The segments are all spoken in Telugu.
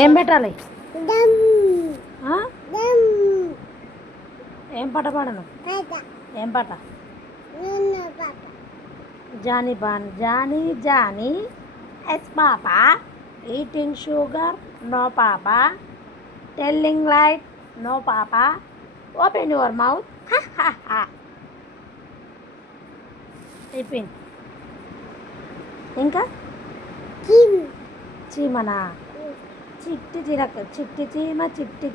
ఏం పెట్టాలి? ఏం పాట పాడను? ఏం పాట? జానీ బాన్ Johnny Johnny yes papa eating sugar no papa telling lies no papa open your mouth అయిపోయింది. ఇంకా చీమనా? చిట్టి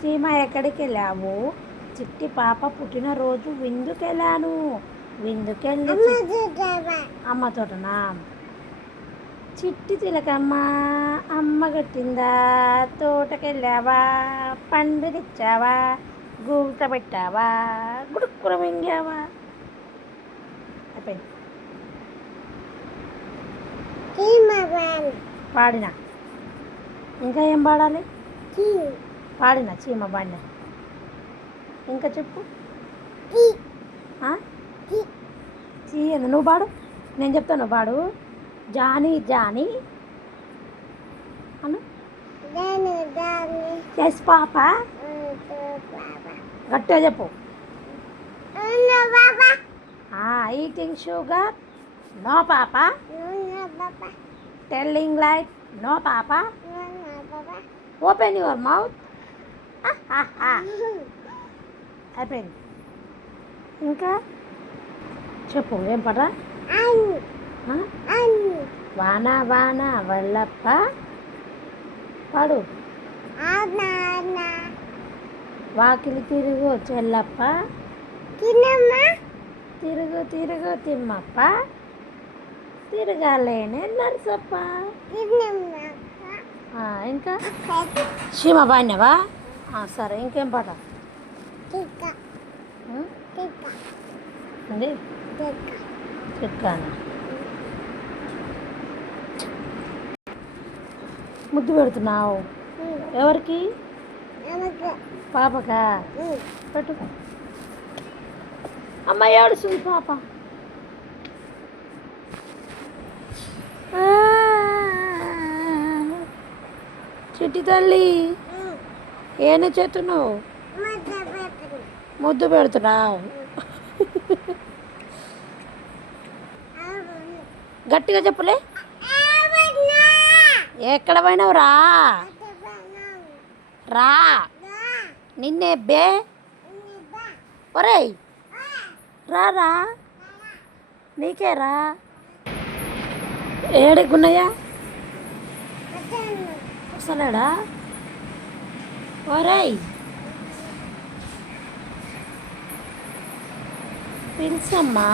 చీమ ఎక్కడికి వెళ్ళావు? చిట్టి పాప పుట్టినరోజు విందుకెళ్ళాను. విందుకెళ్ళి అమ్మ తోటనా? చిట్టి చిలకమ్మ అమ్మ కట్టిందా? తోటకెళ్ళావా? పండు తెచ్చావా? గూత పెట్టావా? గుడుక్కున మింగావా? అయిపోయింది. పాడినా. ఇంకా ఏం పాడాలి? పాడినా చీమ బాడిన. ఇంకా చెప్పు. చీ నువ్వు పాడు, నేను చెప్తాను పాడు. జానీ జానీ అను. ఎస్ పాప గట్టిగా చెప్పు. Eating sugar no papa telling lies no papa open your mouth అయిపోయింది. ఇంకా చెప్పు ఏం పాట? వాన వాన వల్లప్ప పాడు. వాకిలి తిరుగు చెల్లప్ప తిరుగు తిరుగు తిమ్మప్ప తిరగాలేనే నరసప్ప. ఇంకా సీమ బాడినవా? సరే ఇంకేం పాట? అండి చిట్కానా? ముద్దు పెడుతున్నావు ఎవరికి? పాపకా? పెట్టు. అమ్మ ఏడుస్తుంది పాప. చిట్టి తల్లి ఏన చేతున్నావు? ముద్దు పెడుతున్నావు. గట్టిగా చెప్పులే. ఎక్కడ పోయినావు? రా రా నిన్నే బే. ఒరేయ్ రా రా నీకే రా. ఏడుకున్నాయా? వస్తలేడా? ఒరేయ్ పిలుసమ్మా.